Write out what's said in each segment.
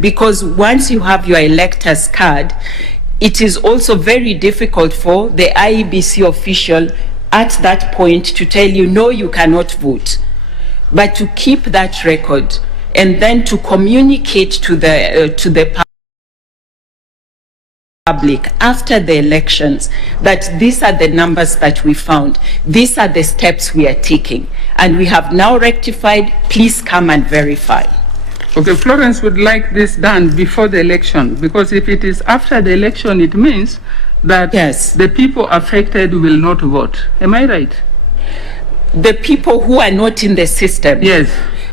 because once you have your elector's card, it is also very difficult for the IEBC official at that point to tell you, no, you cannot vote. But to keep that record and then to communicate to the public after the elections that these are the numbers that we found, these are the steps we are taking, and we have now rectified, please come and verify. Okay, Florence would like this done before the election, because if it is after the election, it means that the people affected will not vote. Am I right? The people who are not in the system. Yes.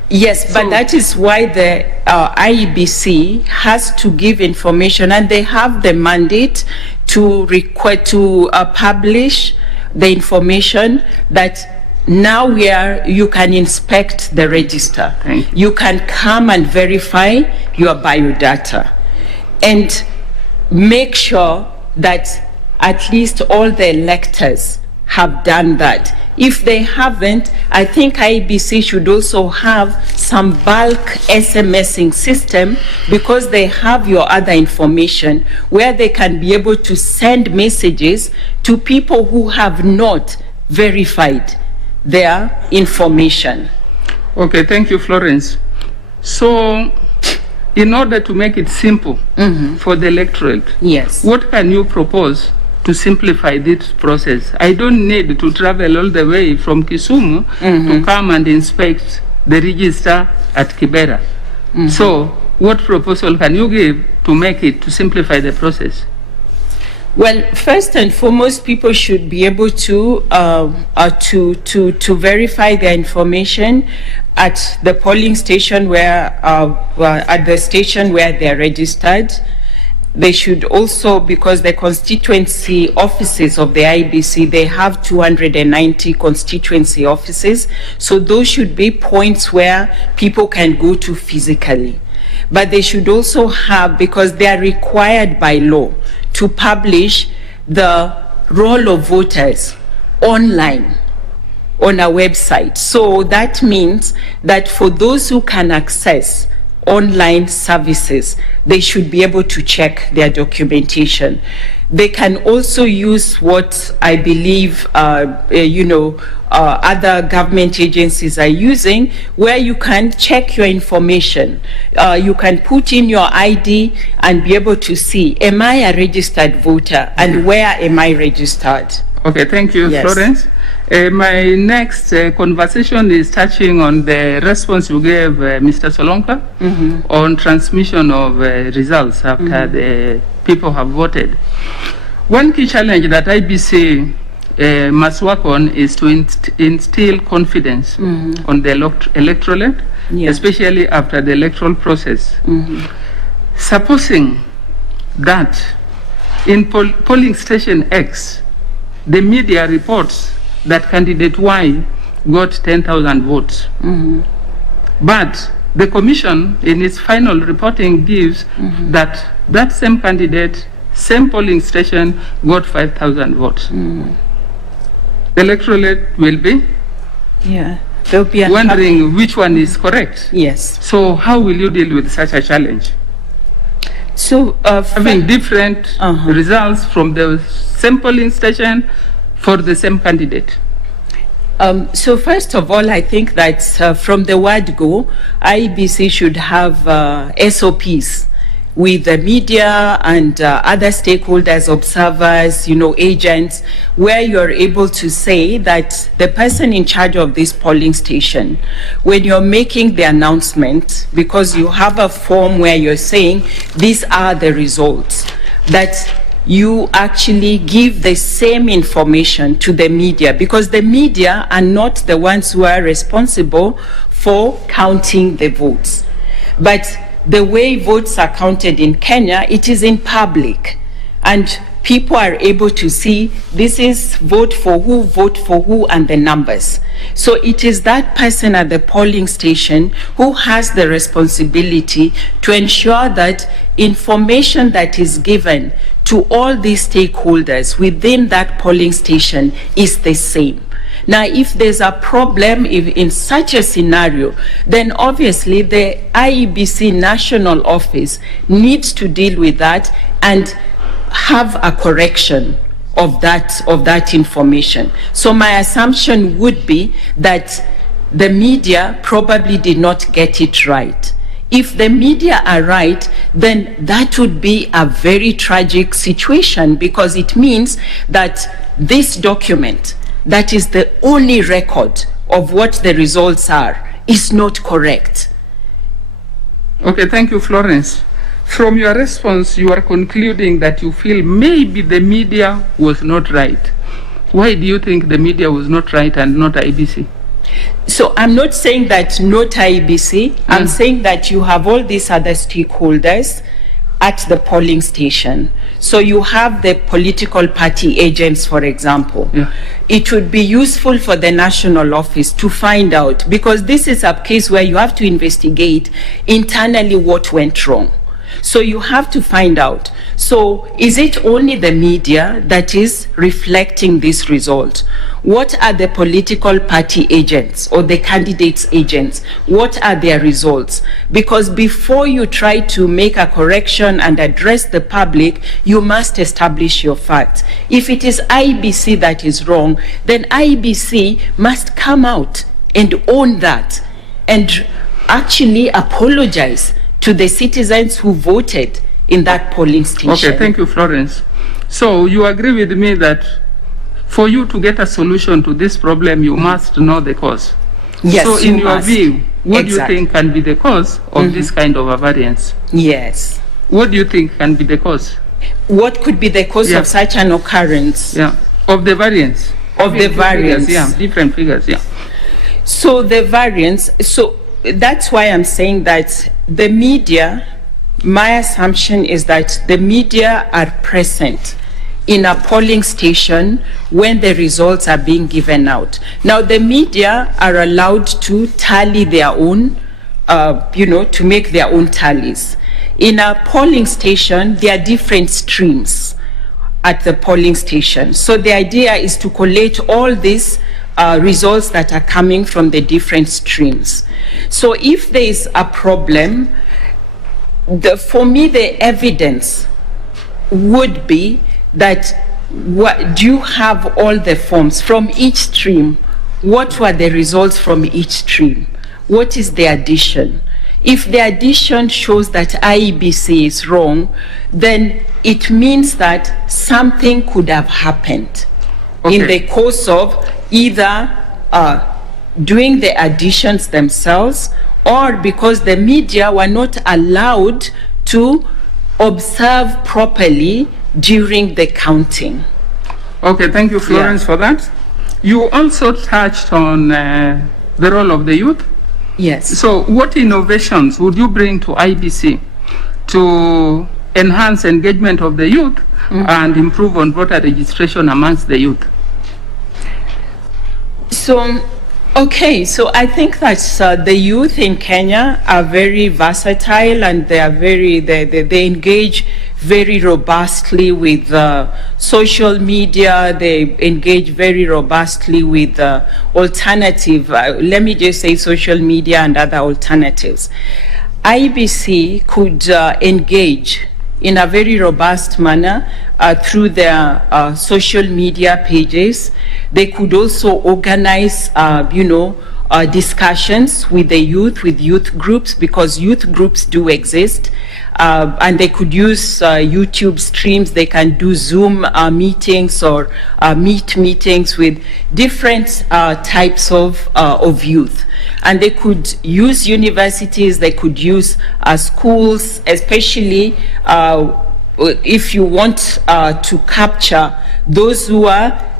Yes, but that is why the IEBC has to give information, and they have the mandate to publish the information that now you can inspect the register. You can come and verify your biodata and make sure that at least all the electors have done that. If they haven't, I think IEBC should also have some bulk SMSing system, because they have your other information where they can be able to send messages to people who have not verified their information. Okay, thank you, Florence. So, in order to make it simple for the electorate, what can you propose to simplify this process? I don't need to travel all the way from Kisumu to come and inspect the register at Kibera. So, what proposal can you give to simplify the process? Well, first and foremost, people should be able to verify their information at the polling station where they're registered. They should also, because the constituency offices of the IEBC, they have 290 constituency offices. So those should be points where people can go to physically. But they should also have, because they are required by law to publish the roll of voters online on a website. So that means that for those who can access online services, they should be able to check their documentation. They can also use what I believe other government agencies are using, where you can check your information. You can put in your ID and be able to see, am I a registered voter, and where am I registered? Okay, thank you, Florence. My next conversation is touching on the response you gave Mr. Solonka on transmission of results after the people have voted. One key challenge that IEBC must work on is to instill confidence on the electorate, especially after the electoral process. Supposing that in polling station X, the media reports that candidate Y got 10,000 votes. But the commission, in its final reporting, gives that same candidate, same polling station, got 5,000 votes. The electorate will be wondering which one is correct. Yes. So how will you deal with such a challenge? So having different results from the same polling station for the same candidate. So first of all, I think that from the word go, IEBC should have SOPs with the media and other stakeholders, observers, agents, where you're able to say that the person in charge of this polling station, when you're making the announcement, because you have a form where you're saying these are the results, that you actually give the same information to the media, because the media are not the ones who are responsible for counting the votes. But the way votes are counted in Kenya, it is in public, and people are able to see this is vote for who, and the numbers. So it is that person at the polling station who has the responsibility to ensure that information that is given to all these stakeholders within that polling station is the same. Now, if there's a problem in such a scenario, then obviously the IEBC national office needs to deal with that and have a correction of that information. So my assumption would be that the media probably did not get it right. If the media are right, then that would be a very tragic situation, because it means that this document, that is the only record of what the results are, is not correct. Okay, thank you, Florence. From your response, you are concluding that you feel maybe the media was not right. Why do you think the media was not right and not IEBC? So I'm not saying that not IEBC. I'm saying that you have all these other stakeholders at the polling station. So you have the political party agents, for example. Yeah. It would be useful for the national office to find out, because this is a case where you have to investigate internally what went wrong. So you have to find out. So is it only the media that is reflecting this result? What are the political party agents or the candidates' agents? What are their results? Because before you try to make a correction and address the public, you must establish your facts. If it is IEBC that is wrong, then IEBC must come out and own that and actually apologize to the citizens who voted in that polling station. Okay, thank you, Florence. So you agree with me that for you to get a solution to this problem, you must know the cause. Yes, so in your view, what do you think can be the cause of this kind of a variance? Yes. What do you think can be the cause? What could be the cause of such an occurrence? Yeah, of the variance. Of the variance. Figures, yeah, different figures, yeah. So the variance, so that's why I'm saying that the media, my assumption is that the media are present in a polling station when the results are being given out. Now, the media are allowed to tally their own, to make their own tallies. In a polling station, there are different streams at the polling station. So the idea is to collate all these results that are coming from the different streams. So if there is a problem, for me the evidence would be that do you have all the forms from each stream? What were the results from each stream? What is the addition? If the addition shows that IEBC is wrong, then it means that something could have happened in the course of either doing the additions themselves, or because the media were not allowed to observe properly during the counting. Okay, thank you, Florence, for that. You also touched on the role of the youth. Yes. So what innovations would you bring to IEBC to enhance engagement of the youth and improve on voter registration amongst the youth? So, so I think that the youth in Kenya are very versatile, and they are they engage very robustly with social media. They engage very robustly with alternative, let me just say social media and other alternatives. IEBC could engage in a very robust manner through their social media pages. They could also organize, discussions with the youth, with youth groups, because youth groups do exist. And they could use YouTube streams. They can do Zoom meetings or Meet meetings with different types of youth. And they could use universities, they could use schools, especially if you want to capture those who are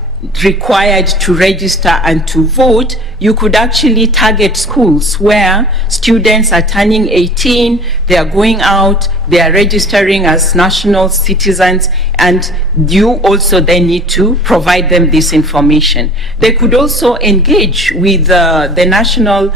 required to register and to vote. You could actually target schools where students are turning 18, they are going out, they are registering as national citizens, and you also then need to provide them this information. They could also engage with the national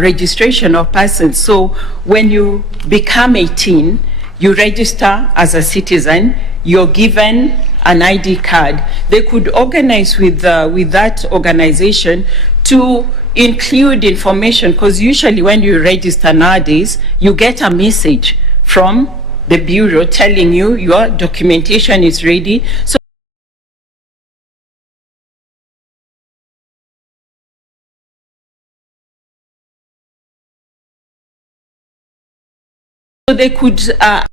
registration of persons. So when you become 18, you register as a citizen, you're given an ID card, they could organize with that organization to include information, because usually when you register nowadays, you get a message from the bureau telling you your documentation is ready. So they could add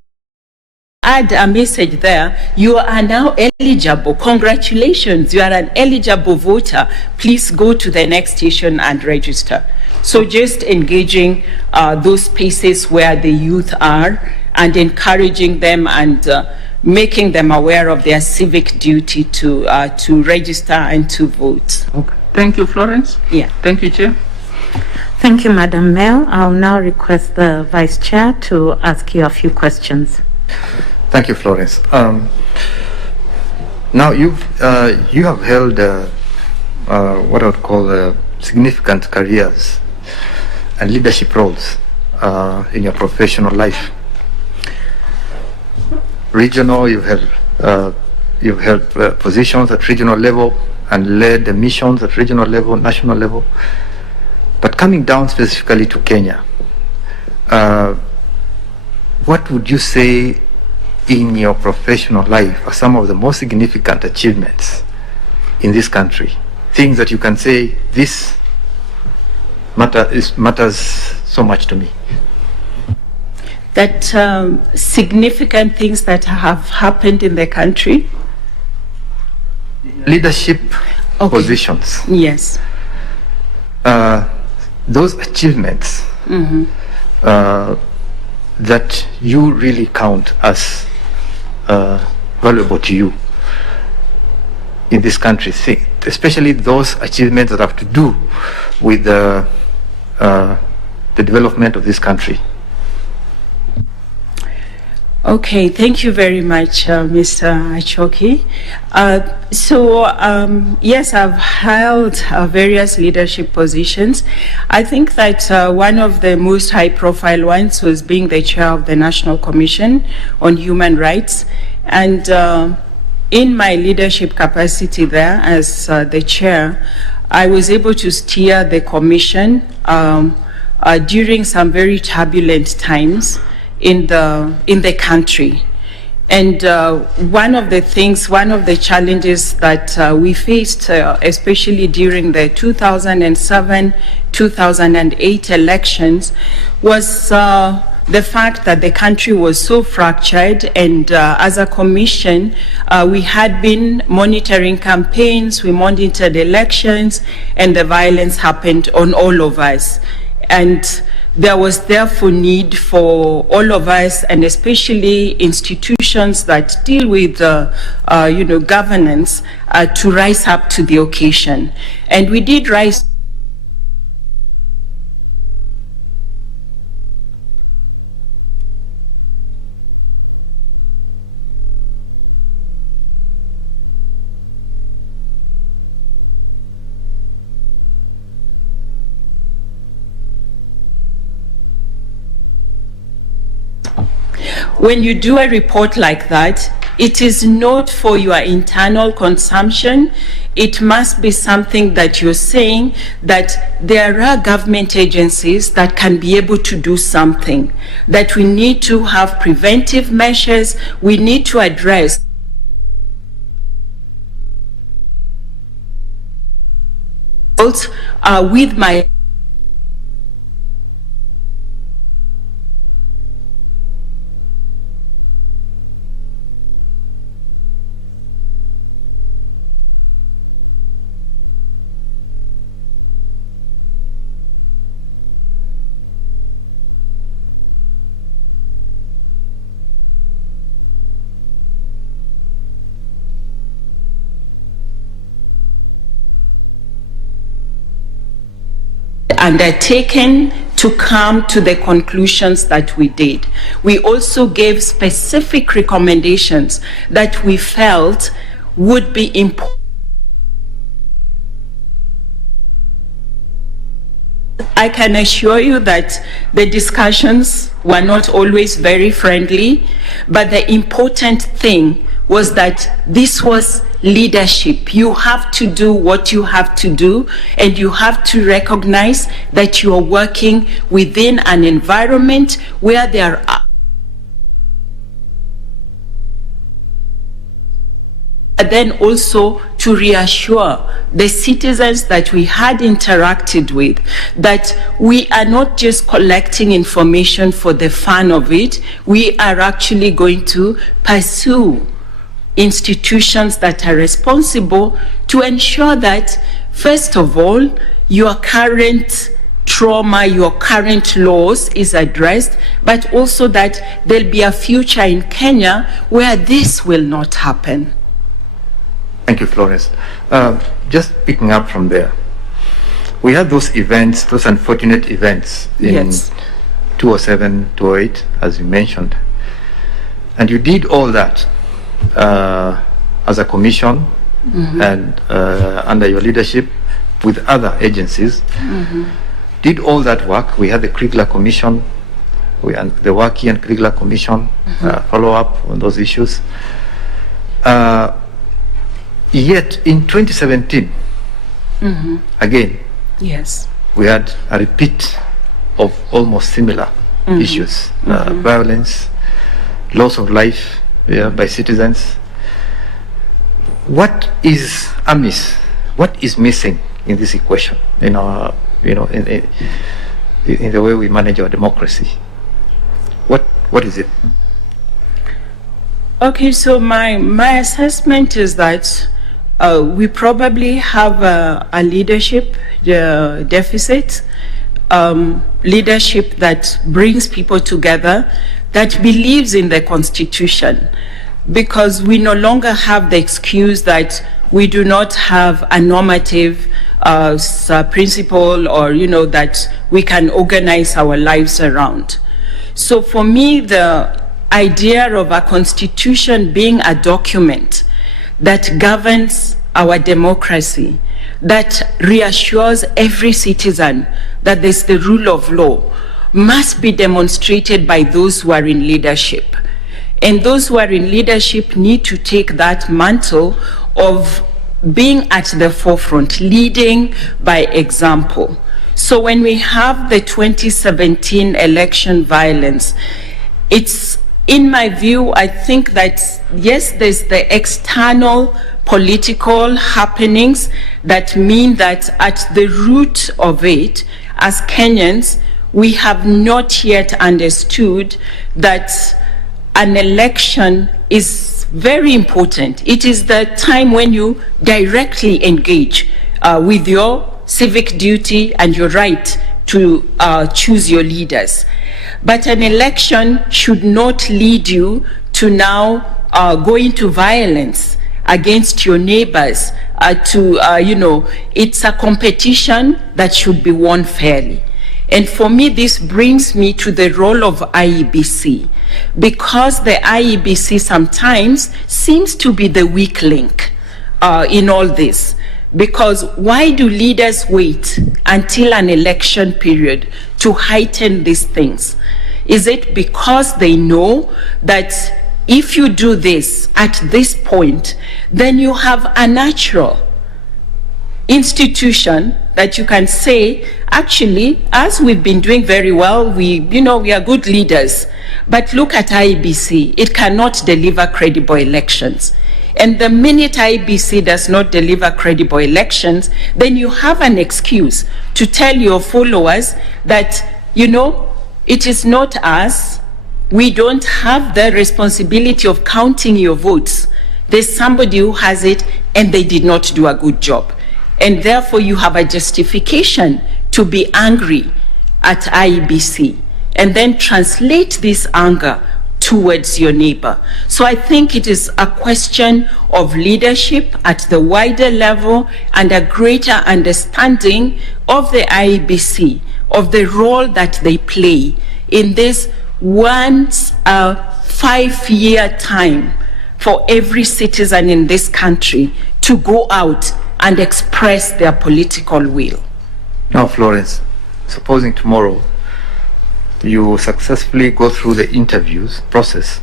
a message there: you are now eligible, congratulations, you are an eligible voter, please go to the next station and register. So just engaging those spaces where the youth are and encouraging them and making them aware of their civic duty to register and to vote. Okay. Thank you, Florence. Yeah. Thank you, Chair. Thank you, Madam Mayor. I'll now request the Vice Chair to ask you a few questions. Thank you, Florence. Now you have held what I would call significant careers and leadership roles in your professional life. Regional, you've held positions at regional level and led the missions at regional level, national level. But coming down specifically to Kenya, what would you say in your professional life are some of the most significant achievements in this country? Things that you can say, this matters so much to me. That significant things that have happened in the country? Leadership positions. Yes. Those achievements that you really count as valuable to you in this country, especially those achievements that have to do with the development of this country. Okay, thank you very much, Mr. Achoki. Yes, I've held various leadership positions. I think that one of the most high-profile ones was being the chair of the National Commission on Human Rights. And in my leadership capacity there as the chair, I was able to steer the commission during some very turbulent times in the country. And one of the challenges that we faced, especially during the 2007-2008 elections, was the fact that the country was so fractured, and as a commission, we had been monitoring campaigns, we monitored elections, and the violence happened on all of us. And there was therefore need for all of us, and especially institutions that deal with governance, to rise up to the occasion. And we did rise. When you do a report like that, it is not for your internal consumption. It must be something that you're saying that there are government agencies that can be able to do something, that we need to have preventive measures, we need to address with my undertaken to come to the conclusions that we did. We also gave specific recommendations that we felt would be important. I can assure you that the discussions were not always very friendly, but the important thing was that this was leadership. You have to do what you have to do, and you have to recognize that you are working within an environment where there are then also to reassure the citizens that we had interacted with that we are not just collecting information for the fun of it. We are actually going to pursue institutions that are responsible to ensure that, first of all, your current trauma, your current loss is addressed, but also that there'll be a future in Kenya where this will not happen. Thank you, Florence. Just picking up from there, we had those events, those unfortunate events in 2007, 2008, as you mentioned. And you did all that as a commission and under your leadership with other agencies. Did all that work. We had the Kriegler Commission, the Waki and Kriegler Commission, follow up on those issues. Yet in 2017, again, we had a repeat of almost similar issues, violence, loss of life by citizens. What is amiss? What is missing in this equation in our, in the way we manage our democracy? What is it? Okay, so my assessment is that we probably have a leadership deficit, leadership that brings people together, that believes in the Constitution, because we no longer have the excuse that we do not have a normative principle or, that we can organize our lives around. So for me, the idea of a constitution being a document that governs our democracy, that reassures every citizen that there's the rule of law, must be demonstrated by those who are in leadership. And those who are in leadership need to take that mantle of being at the forefront, leading by example. So when we have the 2017 election violence, it's, in my view, I think that, yes, there's the external political happenings that mean that at the root of it, as Kenyans, we have not yet understood that an election is very important. It is the time when you directly engage with your civic duty and your right to choose your leaders. But an election should not lead you to now go into violence against your neighbors. It's a competition that should be won fairly. And for me, this brings me to the role of IEBC, because the IEBC sometimes seems to be the weak link in all this. Because why do leaders wait until an election period to heighten these things? Is it because they know that if you do this at this point, then you have a natural institution that you can say, actually, as we've been doing very well, we are good leaders, but look at IEBC, it cannot deliver credible elections. And the minute IEBC does not deliver credible elections, then you have an excuse to tell your followers that, it is not us, we don't have the responsibility of counting your votes. There's somebody who has it and they did not do a good job. And therefore you have a justification to be angry at IEBC and then translate this anger towards your neighbor. So I think it is a question of leadership at the wider level and a greater understanding of the IEBC, of the role that they play in this once a 5-year time for every citizen in this country to go out and express their political will. Now, Florence, supposing tomorrow you successfully go through the interviews process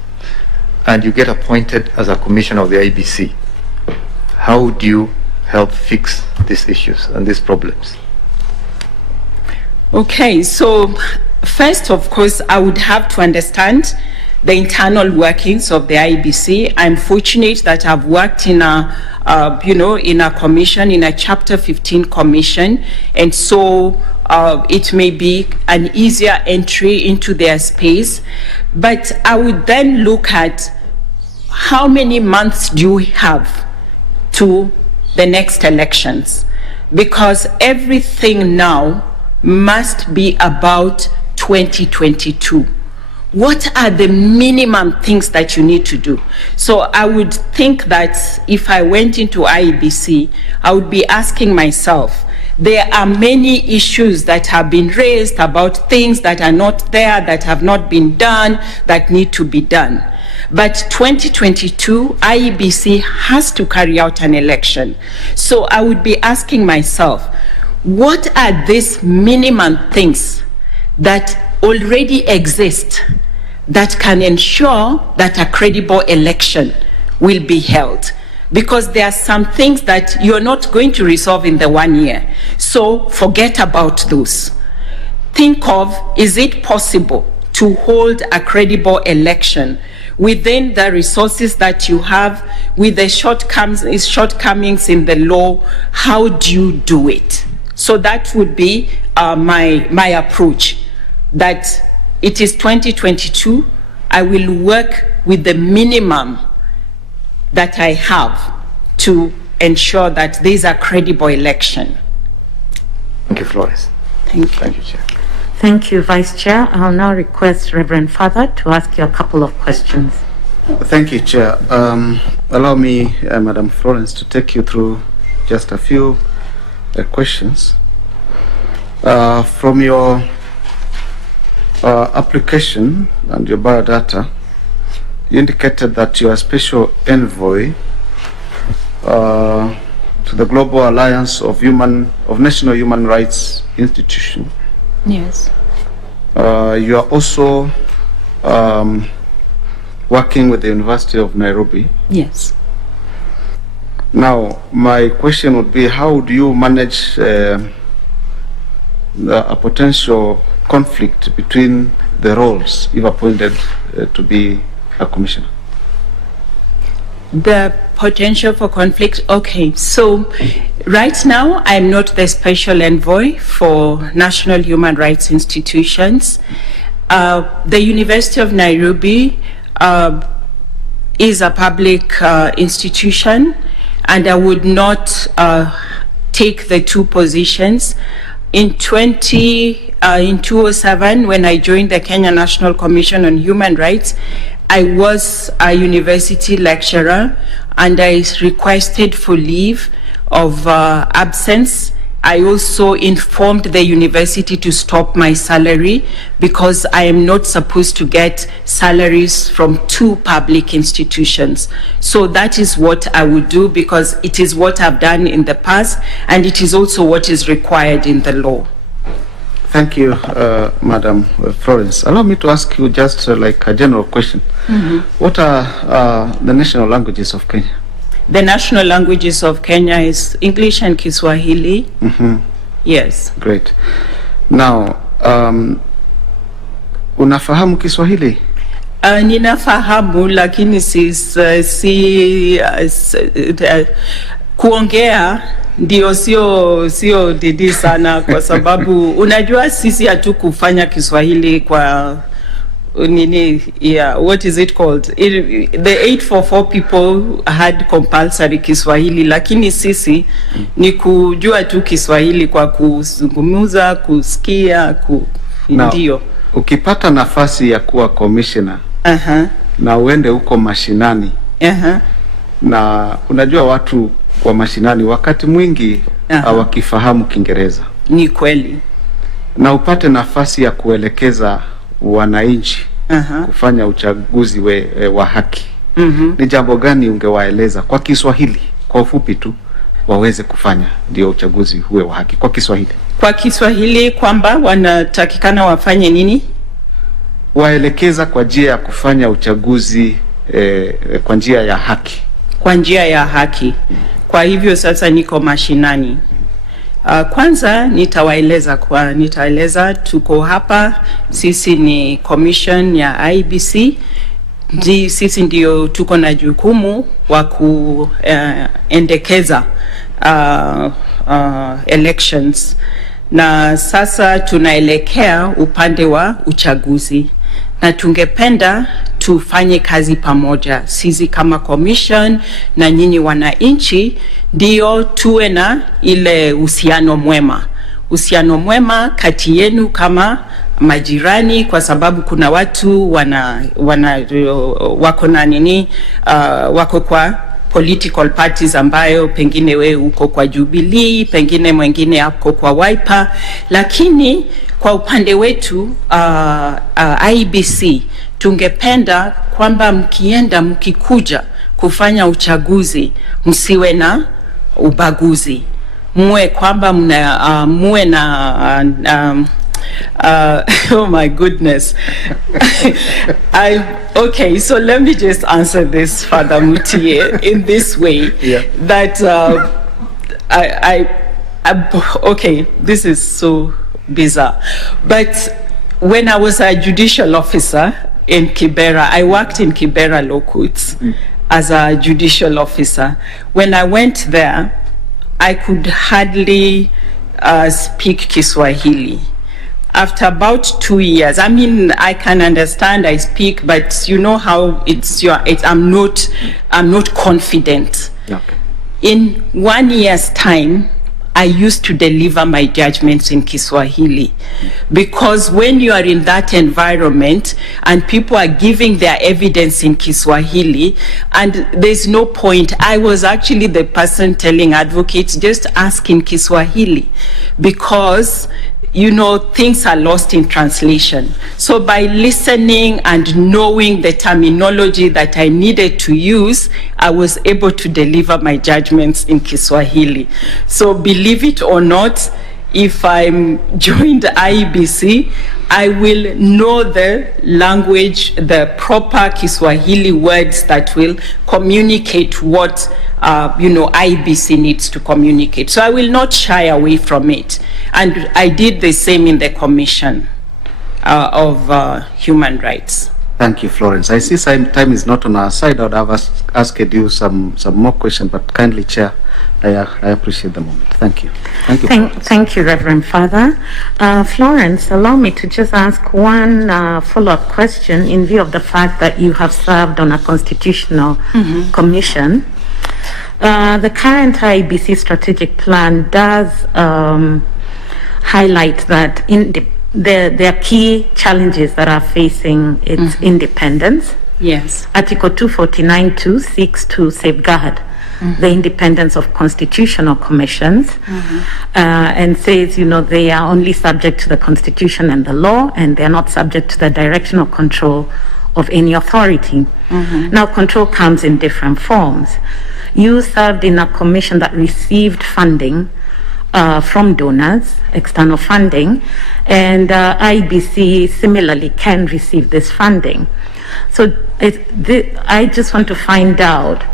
and you get appointed as a commissioner of the IEBC, how do you help fix these issues and these problems? Okay, so first, of course, I would have to understand the internal workings of the IEBC. I'm fortunate that I've worked in in a commission, in a Chapter 15 commission, and so it may be an easier entry into their space. But I would then look at how many months do we have to the next elections, because everything now must be about 2022. What are the minimum things that you need to do? So I would think that if I went into IEBC, I would be asking myself, there are many issues that have been raised about things that are not there, that have not been done, that need to be done. But 2022, IEBC has to carry out an election. So I would be asking myself, what are these minimum things that already exist that can ensure that a credible election will be held? Because there are some things that you're not going to resolve in the 1 year. So forget about those. Think of, is it possible to hold a credible election within the resources that you have, with the shortcomings in the law? How do you do it? So that would be my approach, that it is 2022. I will work with the minimum that I have to ensure that there is a credible election. Thank you, Florence. Thank you. Thank you, Chair. Thank you, Vice Chair. I'll now request Reverend Father to ask you a couple of questions. Thank you, Chair. Allow me, Madam Florence, to take you through just a few questions. From your application and your biodata, you indicated that you are special envoy to the Global Alliance of National Human Rights Institution. Yes. You are also working with the University of Nairobi. Yes. Now, my question would be, how do you manage a potential conflict between the roles if appointed to be a commissioner? The potential for conflict. Okay, so right now I'm not the special envoy for national human rights institutions. The University of Nairobi is a public institution, and I would not take the two positions. In 2007, when I joined the Kenya National Commission on Human Rights, I was a university lecturer, and I requested for leave of absence. I also informed the university to stop my salary, because I am not supposed to get salaries from two public institutions. So that is what I would do, because it is what I've done in the past, and it is also what is required in the law. Thank you, Madam Florence. Allow me to ask you just like a general question. What are the national languages of Kenya? The national languages of Kenya is English and Kiswahili. Yes. Great. Now, unafahamu Kiswahili? Ninafahamu, lakini kuongea ndio sio didi sana, kwa sababu unajua sisi hatukufanya Kiswahili kwa nini, what is it called, the 844 people had compulsory Kiswahili, lakini sisi ni kujua tu Kiswahili kwa kuzungumza, kusikia, ndio. Ukipata nafasi ya kuwa commissioner na uende huko mashinani, na unajua watu wa mashinani wakati mwingi hawakifahamu Kiingereza. Ni kweli. Na upate nafasi ya kuelekeza wananchi kufanya uchaguzi wa haki. Ni jambo gani ungewaeleza kwa Kiswahili, kwa ufupi tu, waweze kufanya ndio uchaguzi huwe wa haki kwa Kiswahili? Kwa Kiswahili kwamba wanatakikana wafanye nini? Waelekeza kwa njia ya kufanya uchaguzi kwa njia ya haki. Kwa njia ya haki. Kwa hivyo sasa niko mashinani. Kwanza nitaeleza tuko hapa, sisi ni commission ya IEBC. Sisi ndio tuko na jukumu wa kuendekeza elections, na sasa tunaelekea upande wa uchaguzi, na tungependa tufanye kazi pamoja, sisi kama commission na nyinyi wananchi, ndio tuwe na ile uhusiano mwema kati yenu kama majirani, kwa sababu kuna watu wako na nini, wako kwa political parties ambayo pengine we uko kwa Jubilee, pengine mwingine hapo kwa Wiper, lakini kwa upande wetu IEBC tungependa kwamba mkikuja kufanya uchaguzi msiwe na ubaguzi, muwe kwamba muwe na oh my goodness. Okay, so let me just answer this, Father Mutie, in this way. Yeah. That okay, this is so bizarre, but when I was a judicial officer in Kibera, I worked in Kibera Law Courts as a judicial officer. When I went there, I could hardly speak Kiswahili. After about 2 years, I mean, I can understand, I speak, but you know how I'm not confident. Okay. In 1 year's time, I used to deliver my judgments in Kiswahili, because when you are in that environment and people are giving their evidence in Kiswahili, and there's no point. I was actually the person telling advocates, just ask in Kiswahili, because you know, things are lost in translation. So by listening and knowing the terminology that I needed to use, I was able to deliver my judgments in Kiswahili. So believe it or not, if I'm joined IEBC, I will know the language, the proper Kiswahili words that will communicate what IEBC needs to communicate. So I will not shy away from it. And I did the same in the Commission of Human Rights. Thank you, Florence. I see time is not on our side. I would have asked you some more questions, but kindly, Chair, I appreciate the moment. Thank you. Thank you, Reverend Father. Florence, allow me to just ask one follow-up question in view of the fact that you have served on a constitutional commission. The current IEBC strategic plan does highlight that there are key challenges that are facing its independence. Yes. Article 249(2) seeks to safeguard the independence of constitutional commissions, and says, they are only subject to the Constitution and the law, and they are not subject to the direction or control of any authority. Now, control comes in different forms. You served in a commission that received funding from donors, external funding, and IEBC similarly can receive this funding. So I just want to find out,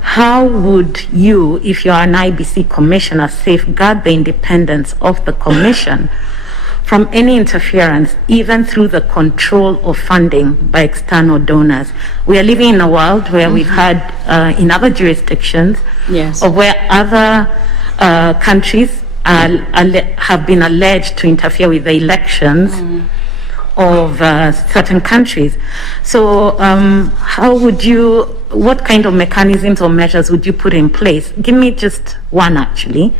how would you, if you are an IEBC commissioner, safeguard the independence of the commission from any interference, even through the control of funding by external donors? We are living in a world where we've had, in other jurisdictions, yes, or where other countries have been alleged to interfere with the elections of certain countries. So what kind of mechanisms or measures would you put in place? Give me just one, actually,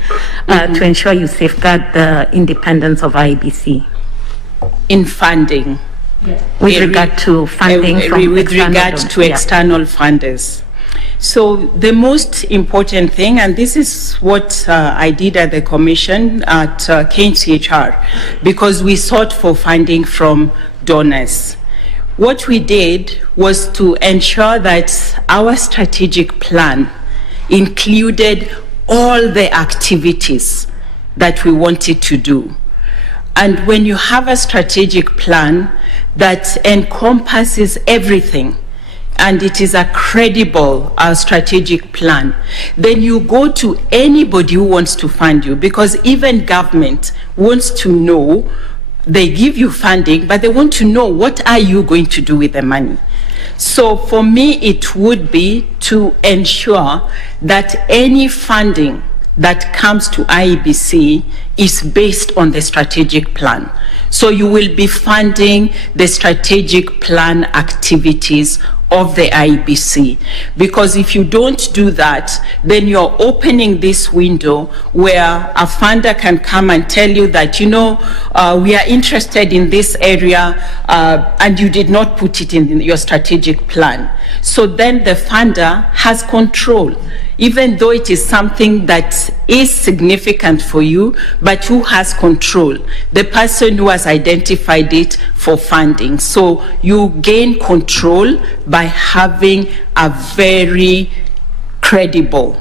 to ensure you safeguard the independence of IEBC. In funding? Yes. With regard to funding from with regard to external funders. So the most important thing, and this is what I did at the commission at KCHR, because we sought for funding from donors. What we did was to ensure that our strategic plan included all the activities that we wanted to do. And when you have a strategic plan that encompasses everything, and it is a credible strategic plan, then you go to anybody who wants to fund you, because even government wants to know. They give you funding, but they want to know, what are you going to do with the money? So for me, it would be to ensure that any funding that comes to IEBC is based on the strategic plan. So you will be funding the strategic plan activities of the IEBC, because if you don't do that, then you're opening this window where a funder can come and tell you that, we are interested in this area, and you did not put it in your strategic plan. So then the funder has control, even though it is something that is significant for you, but who has control? The person who has identified it for funding. So you gain control by having a very credible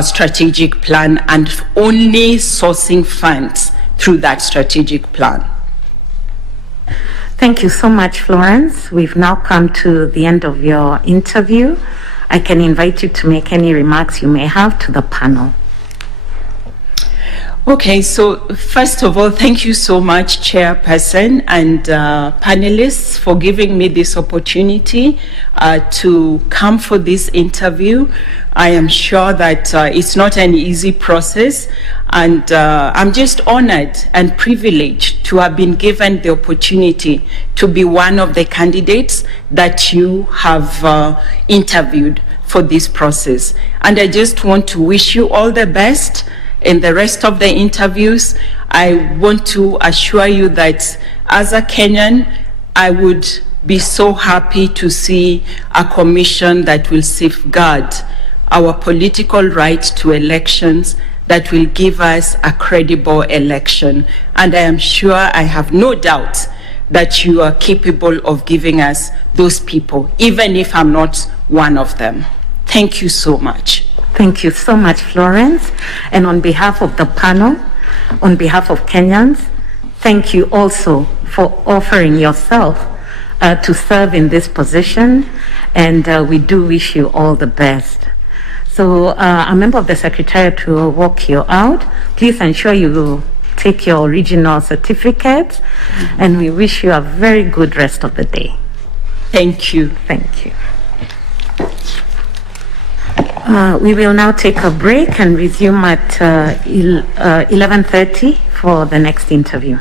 strategic plan and only sourcing funds through that strategic plan. Thank you so much, Florence. We've now come to the end of your interview. I can invite you to make any remarks you may have to the panel. Okay, so first of all, thank you so much, Chairperson and panelists, for giving me this opportunity to come for this interview. I am sure that it's not an easy process, and I'm just honored and privileged to have been given the opportunity to be one of the candidates that you have interviewed for this process. And I just want to wish you all the best in the rest of the interviews. I want to assure you that as a Kenyan, I would be so happy to see a commission that will safeguard our political right to elections, that will give us a credible election. And I am sure, I have no doubt, that you are capable of giving us those people, even if I'm not one of them. Thank you so much. Thank you so much, Florence. And on behalf of the panel, on behalf of Kenyans, thank you also for offering yourself to serve in this position, and we do wish you all the best. So a member of the Secretariat will walk you out. Please ensure you take your original certificates, and we wish you a very good rest of the day. Thank you. Thank you. We will now take a break and resume at 11:30 for the next interview.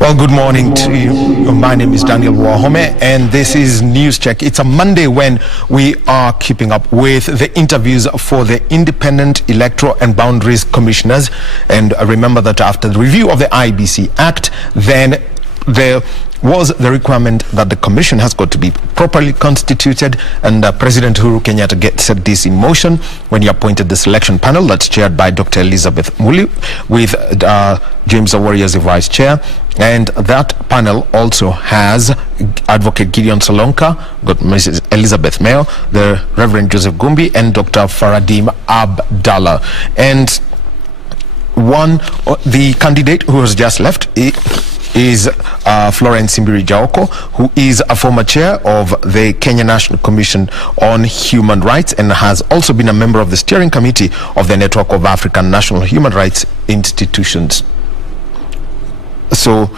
Well, good morning to you. My name is Daniel Wahome, and this is News Check. It's a Monday when we are keeping up with the interviews for the Independent Electoral and Boundaries Commissioners. And remember that after the review of the IEBC Act, then there was the requirement that the commission has got to be properly constituted, and President Uhuru Kenyatta set this in motion when he appointed the selection panel that's chaired by Dr. Elizabeth Muli, with James Awori as the vice chair. And that panel also has Advocate Gideon Solonka, got Mrs. Elizabeth Mayo, the Reverend Joseph Gumbi, and Dr. Faradim Abdallah. And the candidate who has just left is Florence Simbiri Jaoko, who is a former chair of the Kenya National Commission on Human Rights and has also been a member of the steering committee of the Network of African National Human Rights Institutions. So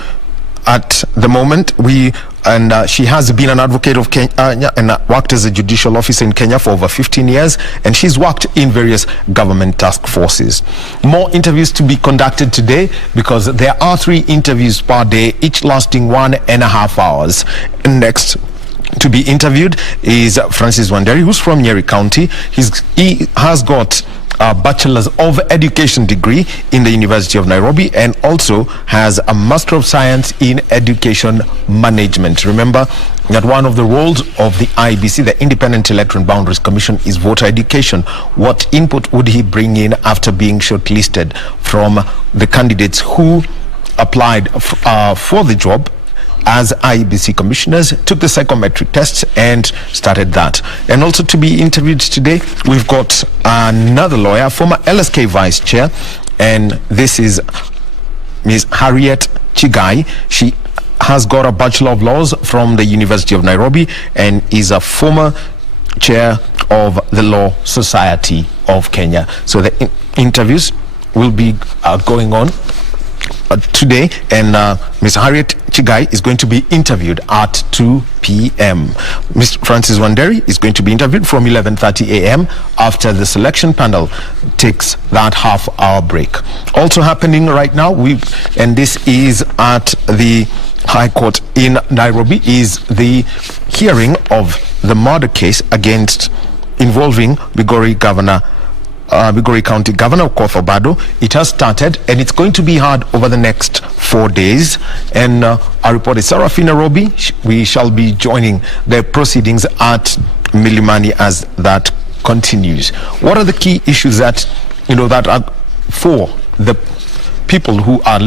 at the moment, she has been an advocate of Kenya and worked as a judicial officer in Kenya for over 15 years, and she's worked in various government task forces. More interviews to be conducted today, because there are 3 interviews per day, each lasting 1.5 hours. Next to be interviewed is Francis Wanderi, who's from Nyeri County. He has got a Bachelor's of Education degree in the University of Nairobi and also has a Master of Science in Education Management. Remember that one of the roles of the IEBC, the Independent Electoral and Boundaries Commission, is voter education. What input would he bring in after being shortlisted from the candidates who applied for the job as IEBC commissioners, took the psychometric tests and started that? And also to be interviewed today, we've got another lawyer, former LSK vice chair, and this is Ms. Harriet Chigai. She has got a Bachelor of Laws from the University of Nairobi and is a former chair of the Law Society of Kenya. So the interviews will be going on today, and Ms. Harriet Chigai is going to be interviewed at 2 p.m. Mr. Francis Wanderi is going to be interviewed from 11:30 a.m. after the selection panel takes that half-hour break. Also happening right now, and this is at the High Court in Nairobi, is the hearing of the murder case involving Migori County Governor Okoth Obado. It has started and it's going to be hard over the next 4 days. And our reporter Sarafina Robi, we shall be joining the proceedings at Milimani as that continues. What are the key issues that are for the people who are